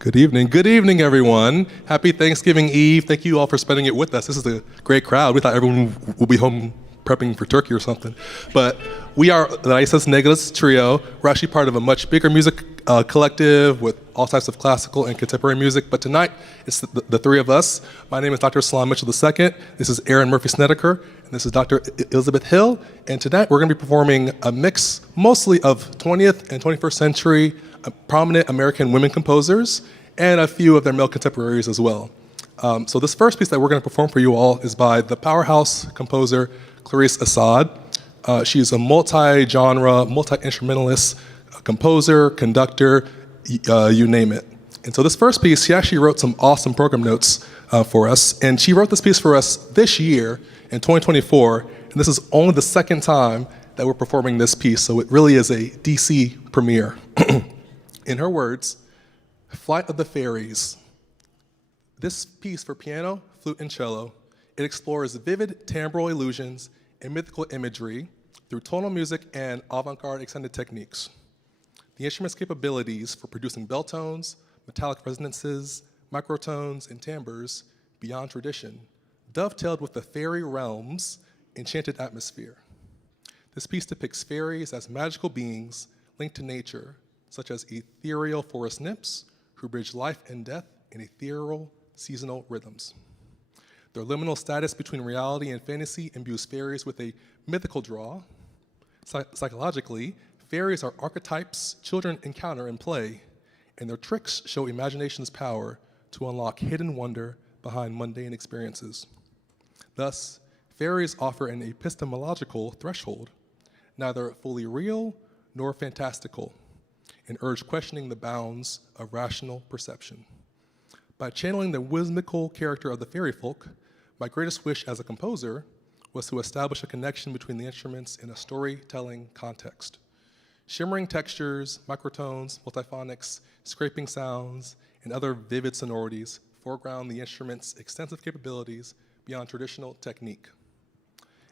Good evening, everyone. Happy Thanksgiving Eve. Thank you all for spending it with us. This is a great crowd. We thought everyone would be home prepping for turkey or something. But we are the Raíces Negras trio. We're actually part of a much bigger music collective with all types of classical and contemporary music. But tonight, it's the three of us. My name is Dr. Salam Mitchell II. This is Aaron Murphy-Snedeker. And this is Dr. Elizabeth Hill. And tonight, we're going to be performing a mix mostly of 20th and 21st century prominent American women composers and a few of their male contemporaries as well. So this first piece that we're going to perform for you all is by the powerhouse composer Clarice Assad. She's a multi-genre, multi-instrumentalist, composer, conductor, you name it. And so this first piece, she actually wrote some awesome program notes for us, and she wrote this piece for us this year in 2024, and this is only the second time that we're performing this piece, so it really is a DC premiere. In her words, Flight of the Fairies. This piece for piano, flute, and cello, it explores vivid timbral illusions and mythical imagery through tonal music and avant-garde extended techniques. The instrument's capabilities for producing bell tones, metallic resonances, microtones, and timbres beyond tradition, dovetailed with the fairy realm's enchanted atmosphere. This piece depicts fairies as magical beings linked to nature, such as ethereal forest nymphs who bridge life and death in ethereal seasonal rhythms. Their liminal status between reality and fantasy imbues fairies with a mythical draw. Psychologically, fairies are archetypes children encounter in play, and their tricks show imagination's power to unlock hidden wonder behind mundane experiences. Thus, fairies offer an epistemological threshold, neither fully real nor fantastical, and urge questioning the bounds of rational perception. By channeling the whimsical character of the fairy folk, my greatest wish as a composer was to establish a connection between the instruments in a storytelling context. Shimmering textures, microtones, multiphonics, scraping sounds, and other vivid sonorities foreground the instrument's extensive capabilities beyond traditional technique,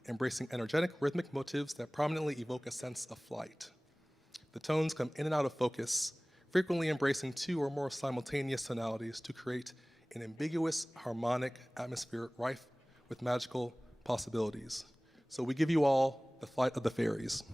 embracing energetic rhythmic motifs that prominently evoke a sense of flight. The tones come in and out of focus, frequently embracing two or more simultaneous tonalities to create an ambiguous, harmonic atmosphere rife with magical possibilities. So we give you all the Flight of the Fairies.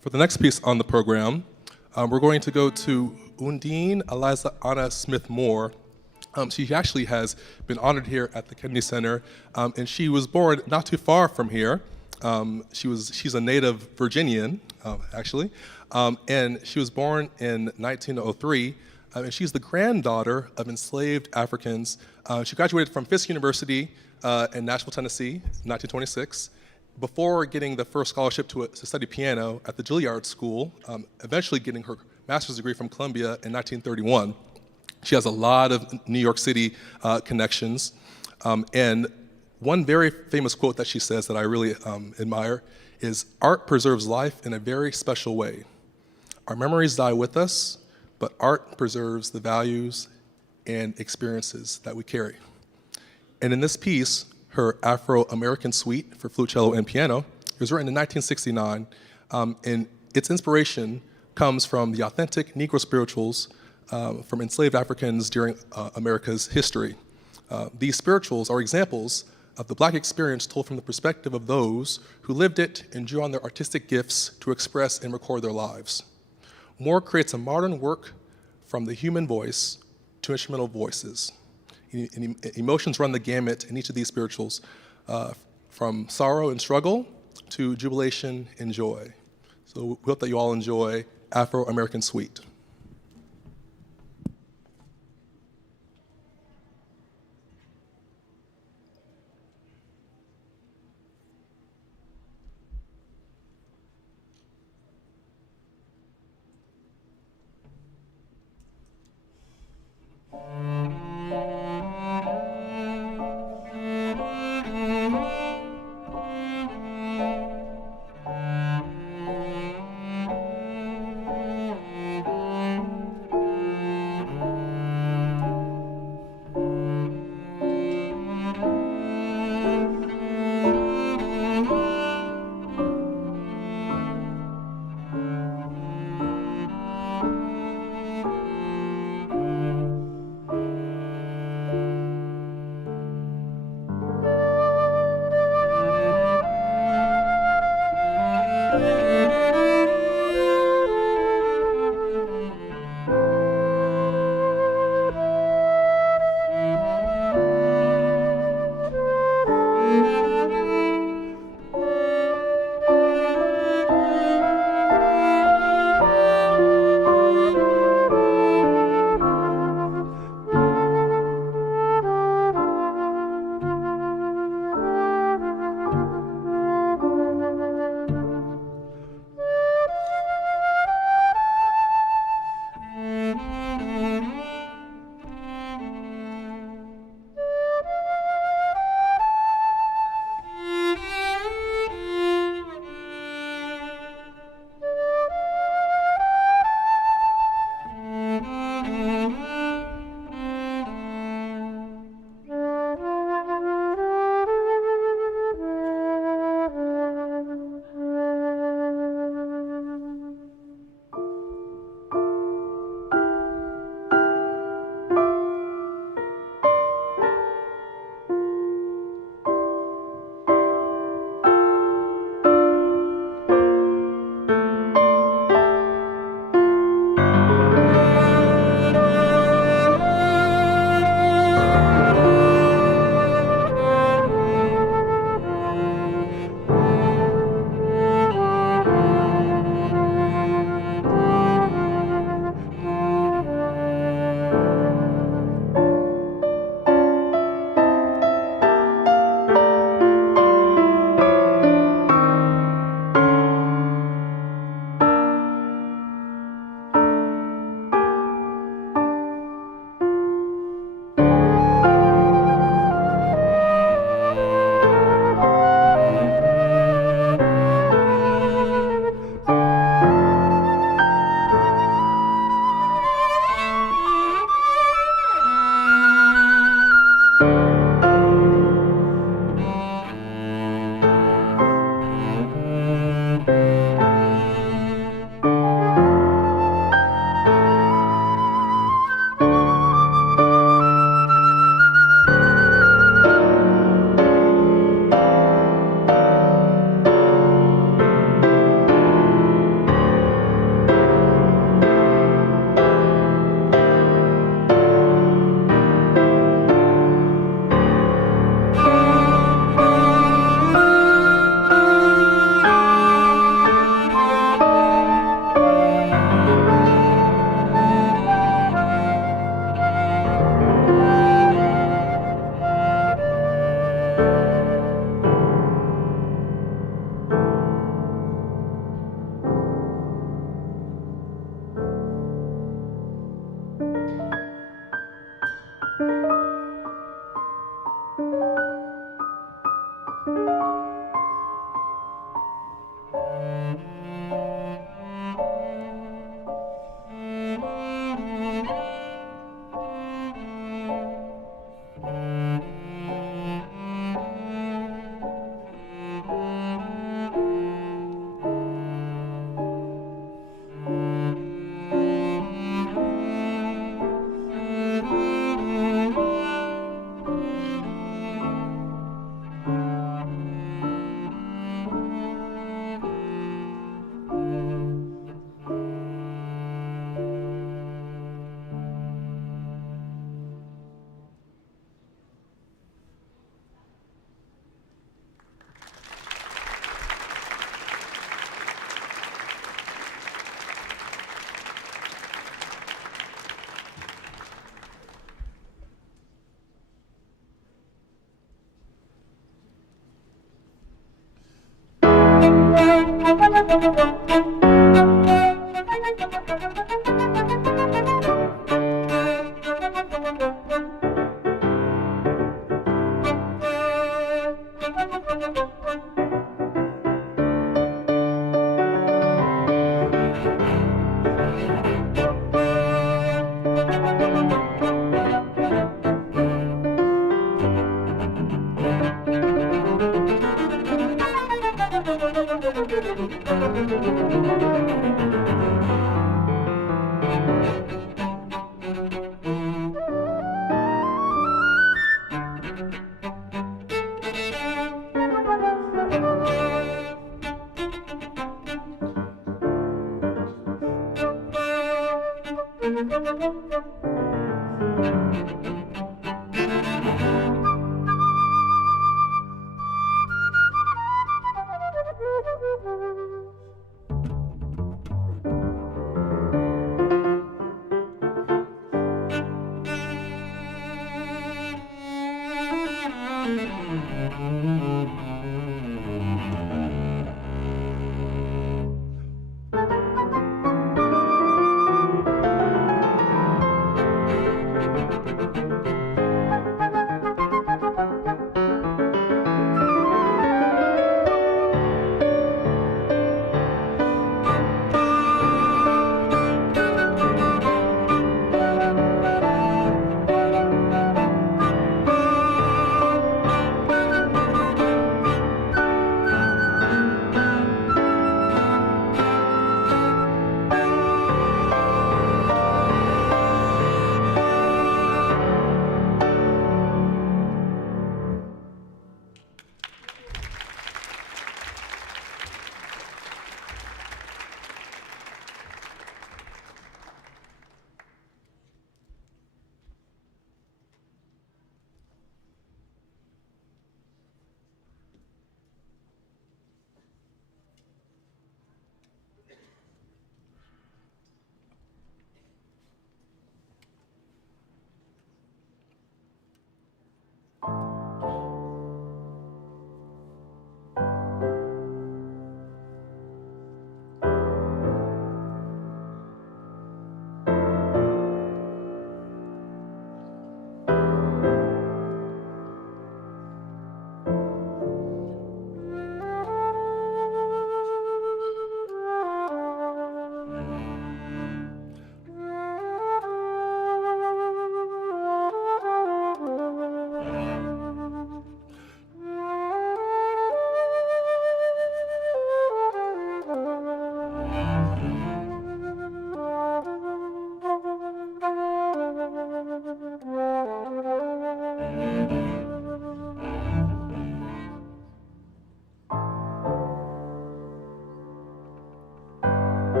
For the next piece on the program, we're going to go to Undine Eliza Anna Smith-Moore. She actually has been honored here at the Kennedy Center, and she was born not too far from here. She's a native Virginian, actually, and she was born in 1903, and she's the granddaughter of enslaved Africans. She graduated from Fisk University in Nashville, Tennessee, in 1926. Before getting the first scholarship to study piano at the Juilliard School, eventually getting her master's degree from Columbia in 1931. She has a lot of New York City connections. And one very famous quote that she says that I really admire is, "Art preserves life in a very special way. Our memories die with us, but art preserves the values and experiences that we carry." And in this piece, her Afro-American suite for flute, cello, and piano, it was written in 1969, and its inspiration comes from the authentic Negro spirituals from enslaved Africans during America's history. These spirituals are examples of the Black experience told from the perspective of those who lived it and drew on their artistic gifts to express and record their lives. Moore creates a modern work from the human voice to instrumental voices. Emotions run the gamut in each of these spirituals, from sorrow and struggle to jubilation and joy. So we hope that you all enjoy Afro-American Suite.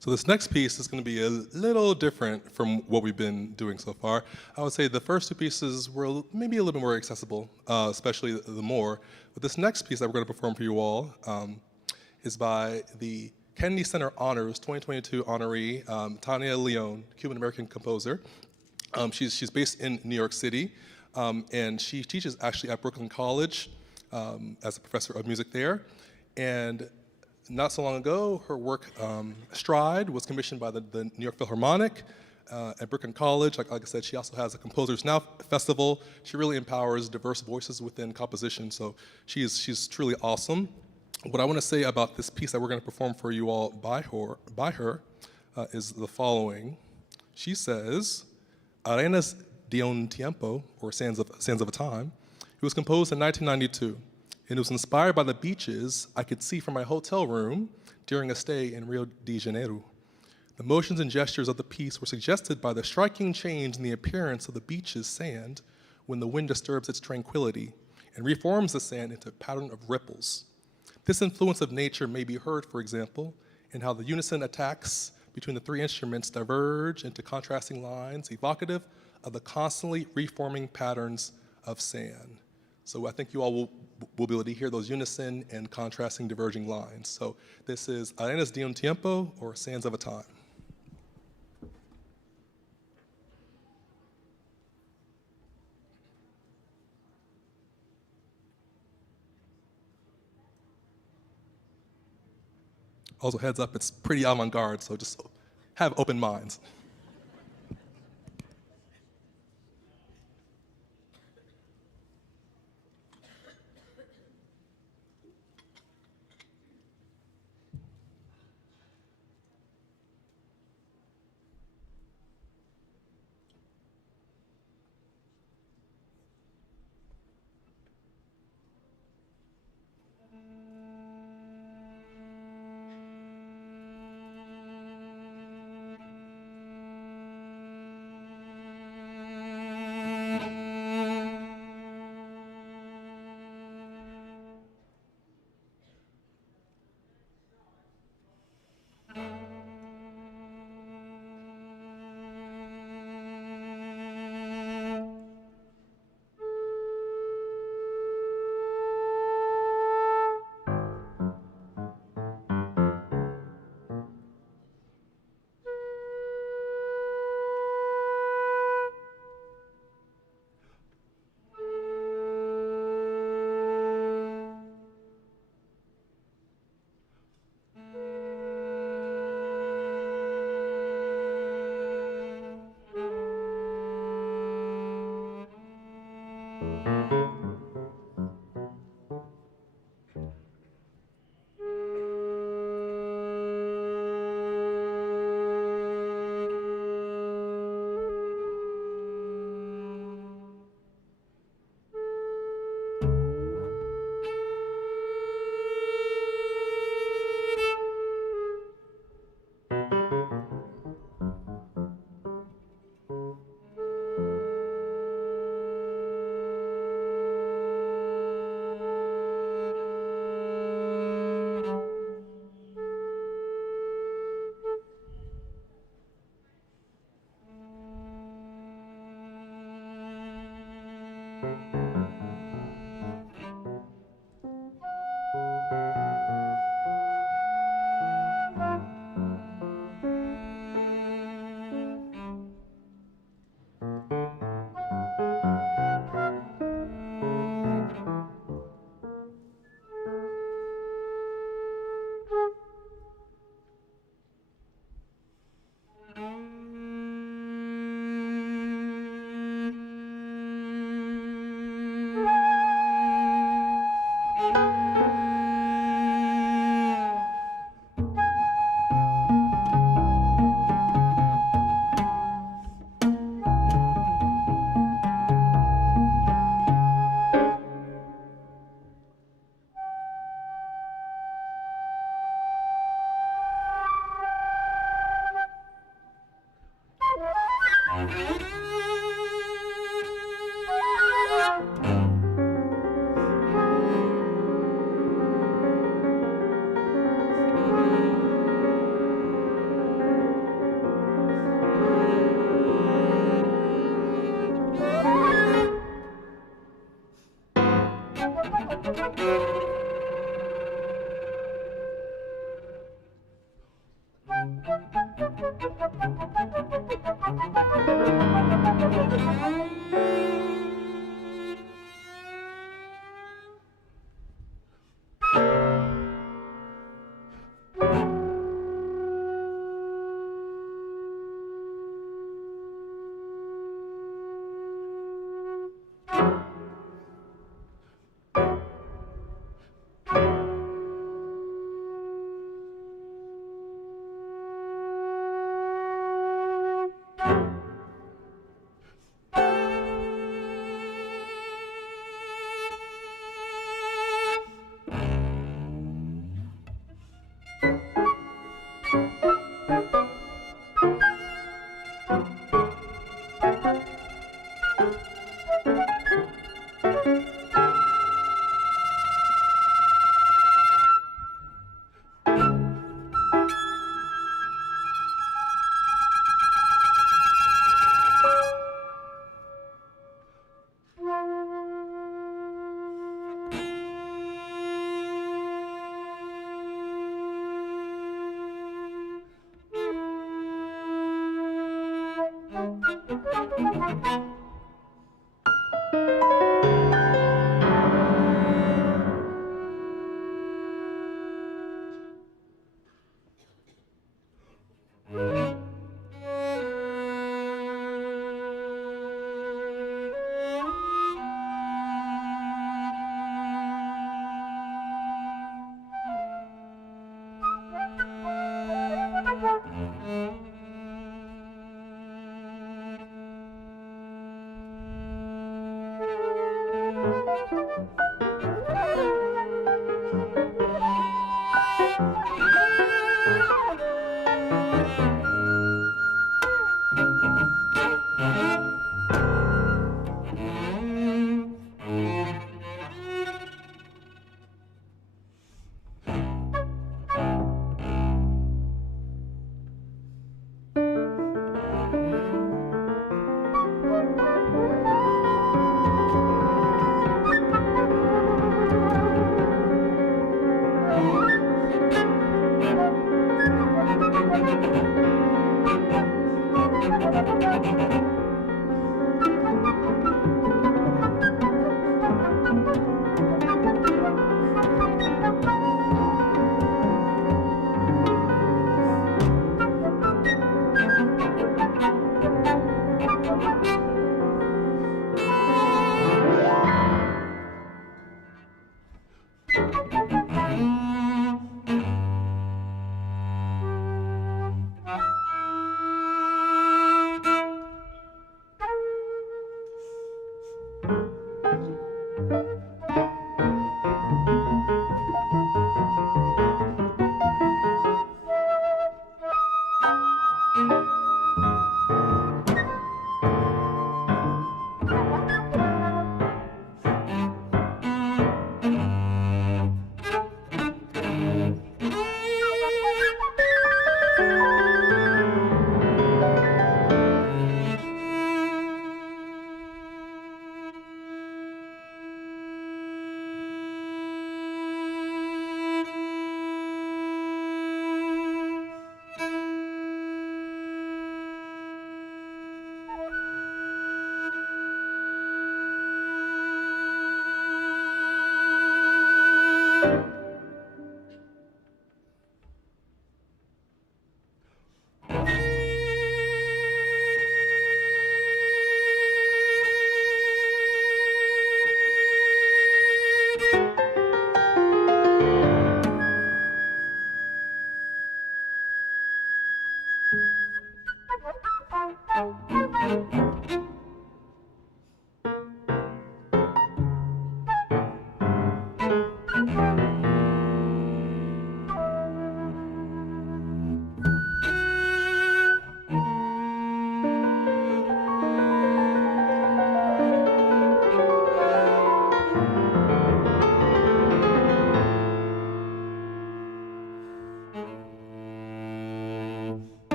So this next piece is going to be a little different from what we've been doing so far. I would say the first two pieces were maybe a little bit more accessible, especially the more. But this next piece that we're going to perform for you all is by the Kennedy Center Honors 2022 honoree, Tania León, Cuban-American composer. She's based in New York City, and she teaches actually at Brooklyn College as a professor of music there. And not so long ago, her work, Stride, was commissioned by the New York Philharmonic at Brooklyn College. Like I said, she also has a Composers Now Festival. She really empowers diverse voices within composition, so she's truly awesome. What I want to say about this piece that we're going to perform for you all by her is the following. She says, Arenas de un Tiempo, or Sands of a Time. It was composed in 1992. And it was inspired by the beaches I could see from my hotel room during a stay in Rio de Janeiro. The motions and gestures of the piece were suggested by the striking change in the appearance of the beach's sand when the wind disturbs its tranquility and reforms the sand into a pattern of ripples. This influence of nature may be heard, for example, in how the unison attacks between the three instruments diverge into contrasting lines evocative of the constantly reforming patterns of sand. So I think you all will be able to hear those unison and contrasting diverging lines. So this is Arenas de un Tiempo, or Sands of a Time. Also, heads up, it's pretty avant-garde, so just have open minds.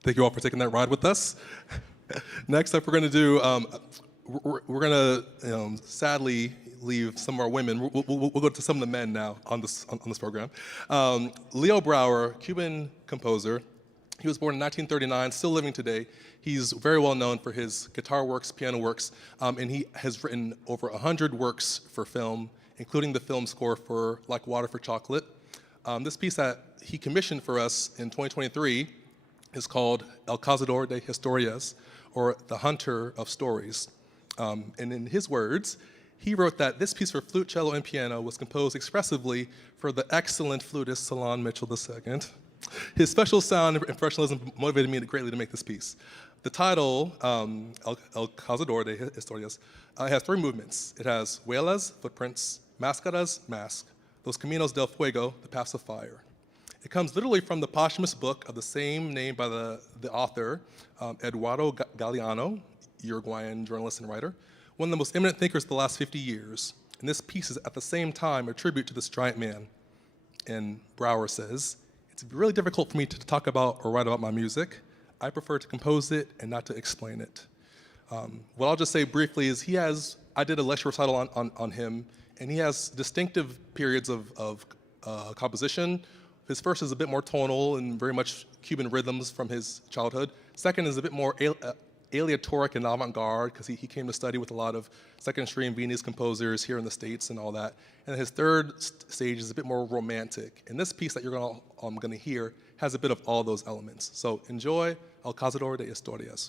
Thank you all for taking that ride with us. Next up, we're going to do, we're going to sadly leave some of our women. We'll go to some of the men now on this program. Leo Brouwer, Cuban composer. He was born in 1939, still living today. He's very well known for his guitar works, piano works, and he has written over 100 works for film, including the film score for Like Water for Chocolate. This piece that he commissioned for us in 2023 is called El Cazador de Historias, or The Hunter of Stories. And in his words, he wrote that this piece for flute, cello, and piano was composed expressively for the excellent flutist Solon Mitchell II. His special sound and professionalism motivated me greatly to make this piece. The title, El Cazador de Historias, has 3 movements. It has huelas, footprints, máscaras, mask, Los Caminos del Fuego, the paths of fire. It comes literally from the posthumous book of the same name by the author, Eduardo Galeano, Uruguayan journalist and writer, one of the most eminent thinkers of the last 50 years. And this piece is at the same time a tribute to this giant man. And Brouwer says, "It's really difficult for me to talk about or write about my music. I prefer to compose it and not to explain it." What I'll just say briefly is I did a lecture recital on him, and he has distinctive periods of composition. His first is a bit more tonal and very much Cuban rhythms from his childhood. Second is a bit more aleatoric and avant-garde, because he came to study with a lot of second-stream Viennese composers here in the States and all that. And his third stage is a bit more romantic. And this piece that you're gonna hear has a bit of all those elements. So enjoy El Cazador de Historias.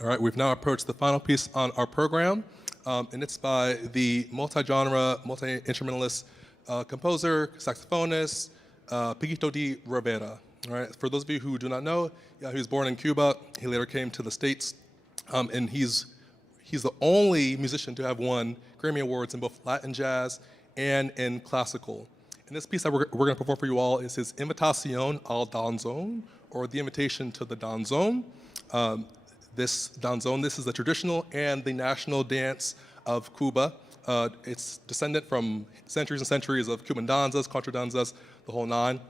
All right, we've now approached the final piece on our program, and it's by the multi-genre, multi-instrumentalist composer, saxophonist, Paquito de Rivera. All right, for those of you who do not know, he was born in Cuba. He later came to the States, and he's the only musician to have won Grammy Awards in both Latin jazz and in classical. And this piece that we're going to perform for you all is his Invitación al Danzón, or the Invitation to the Danzón. This danzón, this is the traditional and the national dance of Cuba. It's descendant from centuries and centuries of Cuban danzas, contradanzas, the whole nine.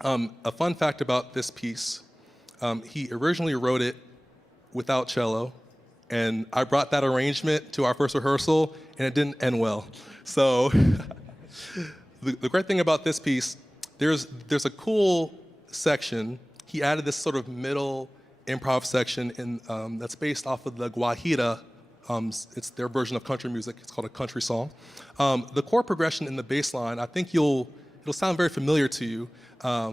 A fun fact about this piece, he originally wrote it without cello, and I brought that arrangement to our first rehearsal, and it didn't end well. So the great thing about this piece, there's a cool section. He added this sort of middle improv section that's based off of the Guajira. It's their version of country music. It's called a country song. The chord progression in the bass line, I think it'll sound very familiar to you. For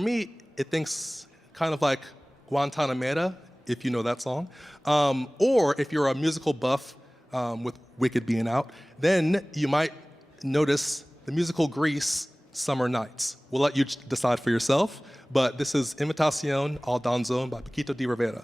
me, it thinks kind of like Guantanamera, if you know that song. Or if you're a musical buff, with Wicked being out, then you might notice the musical Grease, Summer Nights. We'll let you decide for yourself, but this is Invitación al Danzón by Paquito de Rivera.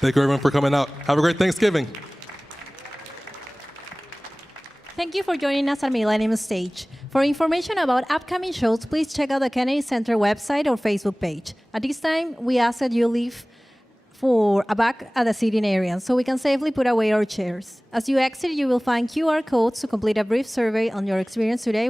Thank you, everyone, for coming out. Have a great Thanksgiving. Thank you for joining us at Millennium Stage. For information about upcoming shows, please check out the Kennedy Center website or Facebook page. At this time, we ask that you leave for a back at the seating area so we can safely put away our chairs. As you exit, you will find QR codes to complete a brief survey on your experience today